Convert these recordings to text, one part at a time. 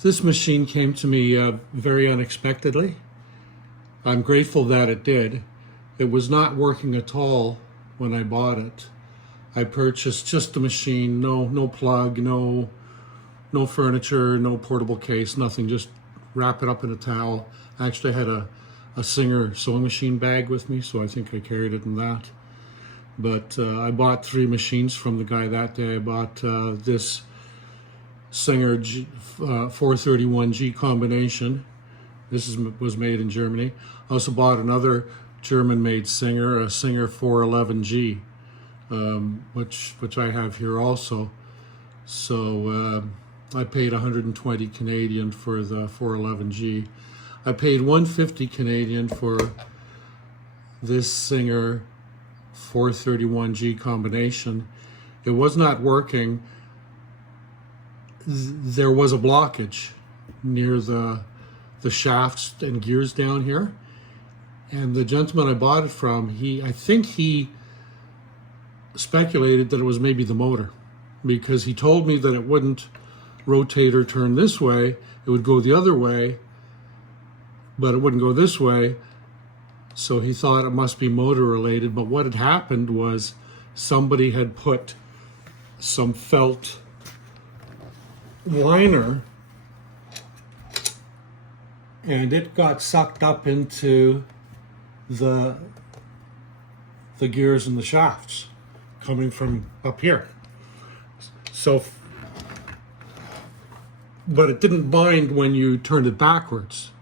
This machine came to me very unexpectedly. I'm grateful that it did. It was not working at all when I bought it. I purchased just the machine, no plug, no furniture, no portable case, nothing. Just wrap it up in a towel. Actually, I had a Singer sewing machine bag with me, so I think I carried it in that. But I bought 3 machines from the guy that day. I bought this Singer 431G combination. This was made in Germany. I also bought another German-made Singer, a Singer 411G, which I have here also. So I paid 120 Canadian for the 411G. I paid 150 Canadian for this Singer 431G combination. It was not working. There was a blockage near the shafts and gears down here, and the gentleman I bought it from, I think he speculated that it was maybe the motor, because he told me that it wouldn't rotate or turn this way, it would go the other way, but it wouldn't go this way. So he thought it must be motor related. But what had happened was somebody had put some felt liner and it got sucked up into the gears and the shafts coming from up here. So, but it didn't bind when you turned it backwards,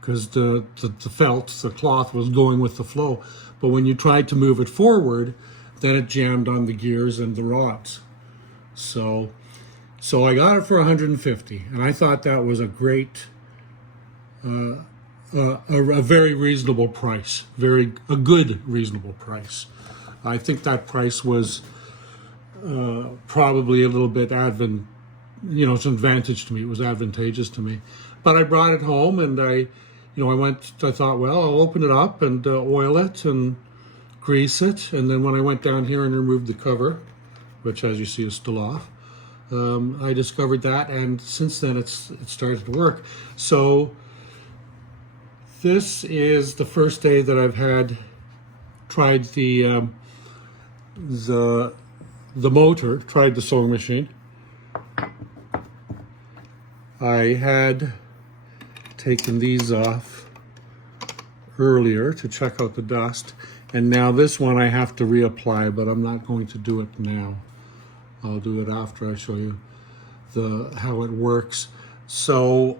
because the felt, the cloth, was going with the flow. But when you tried to move it forward, then it jammed on the gears and the rods. So I got it for 150, and I thought that was a great, a very reasonable price, a good reasonable price. I think that price was probably a little bit it's an advantage to me. It was advantageous to me. But I brought it home, and I thought, well, I'll open it up and oil it and grease it. And then when I went down here and removed the cover, which as you see is still off, I discovered that, and since then it started to work. So this is the first day that I've tried the motor, tried the sewing machine. I had taken these off earlier to check out the dust, and now this one I have to reapply, but I'm not going to do it now. I'll do it after I show you how it works. So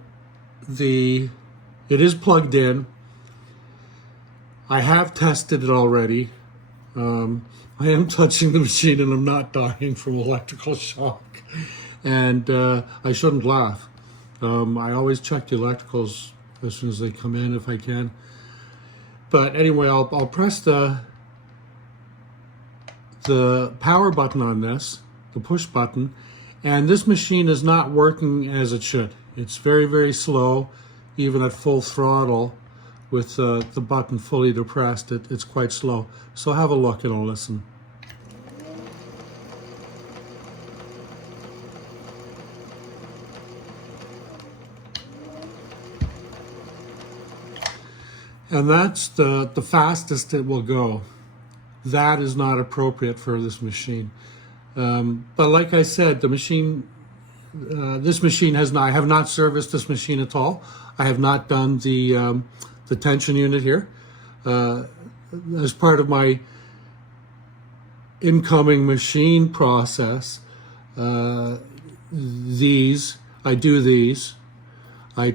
it is plugged in. I have tested it already. I am touching the machine and I'm not dying from electrical shock, and I shouldn't laugh. I always check the electricals as soon as they come in if I can. But anyway, I'll press the power button on this, the push button, and this machine is not working as it should. It's very, very slow, even at full throttle with the button fully depressed. It's quite slow. So have a look and I'll listen. And that's the fastest it will go. That is not appropriate for this machine. But like I said, the machine, this machine I have not serviced this machine at all. I have not done the tension unit here. As part of my incoming machine process, I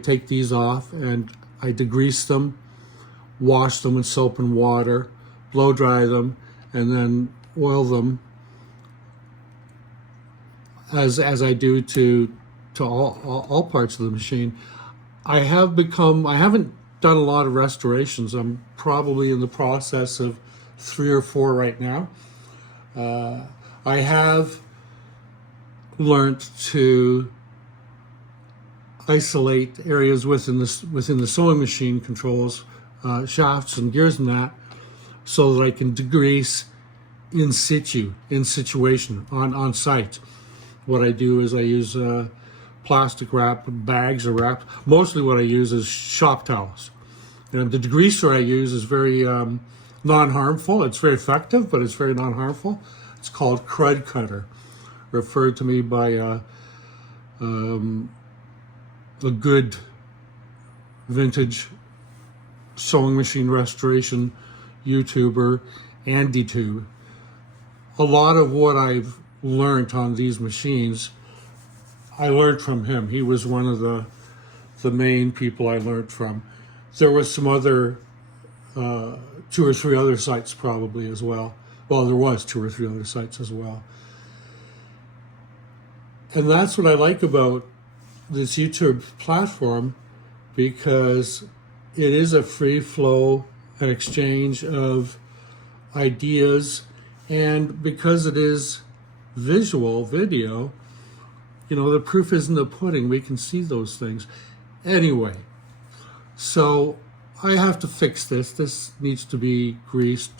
take these off and I degrease them, wash them in soap and water, blow dry them, and then oil them as I do to all parts of the machine. I haven't done a lot of restorations. I'm probably in the process of 3 or 4 right now. I have learned to isolate areas within the sewing machine controls, shafts and gears and that, so that I can degrease in situation, on site. What I do is I use plastic wrap bags or wraps. Mostly what I use is shop towels. And the degreaser I use is very non-harmful. It's very effective, but it's very non-harmful. It's called Crud Cutter, referred to me by a good vintage sewing machine restoration YouTuber, AndyTube. A lot of what I've learned on these machines, I learned from him. He was one of the main people I learned from. There was some other, 2 or 3 other sites probably as well. Well, there was 2 or 3 other sites as well. And that's what I like about this YouTube platform, because it is a free flow and exchange of ideas, and because it is visual video, the proof is in the pudding. We can see those things. Anyway, so I have to fix this. This needs to be greased,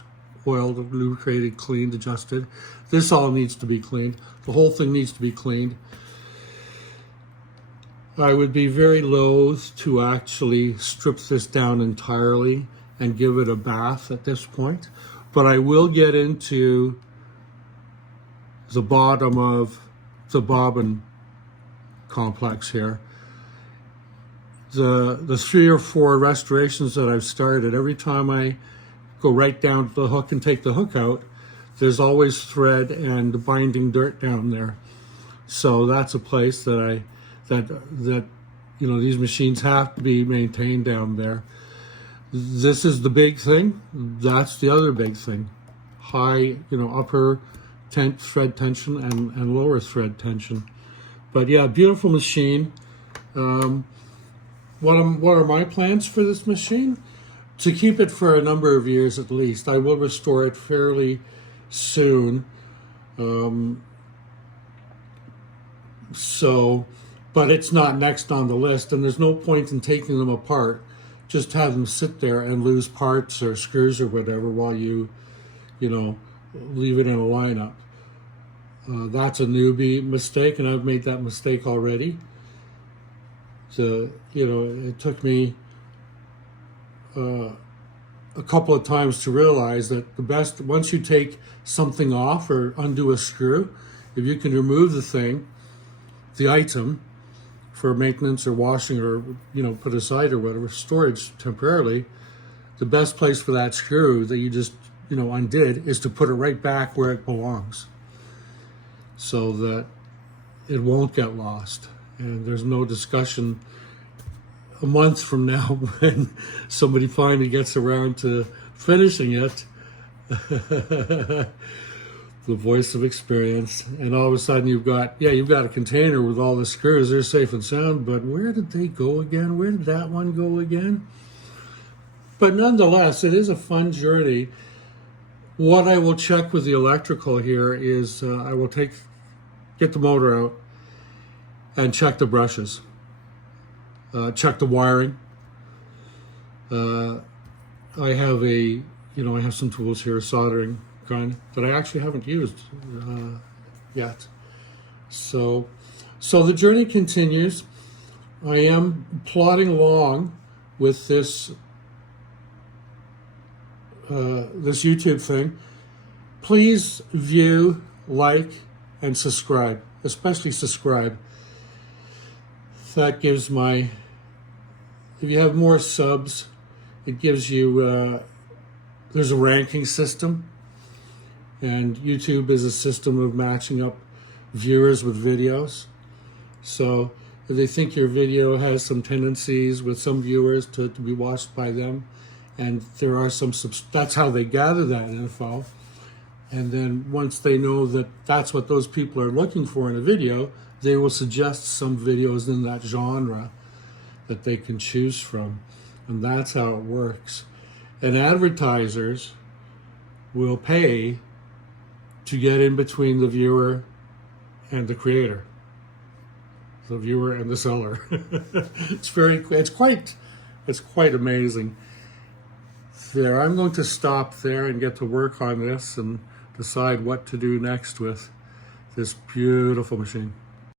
oiled, lubricated, cleaned, adjusted. This all needs to be cleaned. The whole thing needs to be cleaned. I would be very loath to actually strip this down entirely and give it a bath at this point, but I will get into the bottom of the bobbin complex here. The 3 or 4 restorations that I've started, every time I go right down to the hook and take the hook out, there's always thread and binding dirt down there. So that's a place that these machines have to be maintained down there. This is the big thing. That's the other big thing. High, upper thread tension and lower thread tension. But yeah, beautiful machine. What are my plans for this machine? To keep it for a number of years at least. I will restore it fairly soon. But it's not next on the list, and there's no point in taking them apart. Just have them sit there and lose parts or screws or whatever while you leave it in a lineup. That's a newbie mistake, and I've made that mistake already. So, it took me a couple of times to realize that the best, once you take something off or undo a screw, if you can remove the item for maintenance or washing or, put aside or whatever, storage temporarily, the best place for that screw that you just, undid is to put it right back where it belongs so that it won't get lost. And there's no discussion a month from now when somebody finally gets around to finishing it, the voice of experience, and all of a sudden you've got a container with all the screws. They're safe and sound, but where did they go again? Where did that one go again? But nonetheless, it is a fun journey. What I will check with the electrical here is I will get the motor out and check the brushes, check the wiring. I have I have some tools here, soldering gun, that I actually haven't used yet. So the journey continues. I am plodding along with this YouTube thing. Please view, like, and subscribe, especially subscribe. That gives if you have more subs, it gives you, there's a ranking system, and YouTube is a system of matching up viewers with videos. So if they think your video has some tendencies with some viewers to be watched by them, and there are that's how they gather that info. And then once they know that that's what those people are looking for in a video, they will suggest some videos in that genre that they can choose from. And that's how it works. And advertisers will pay to get in between the viewer and the creator, the viewer and the seller. It's quite amazing. There, I'm going to stop there and get to work on this and decide what to do next with this beautiful machine.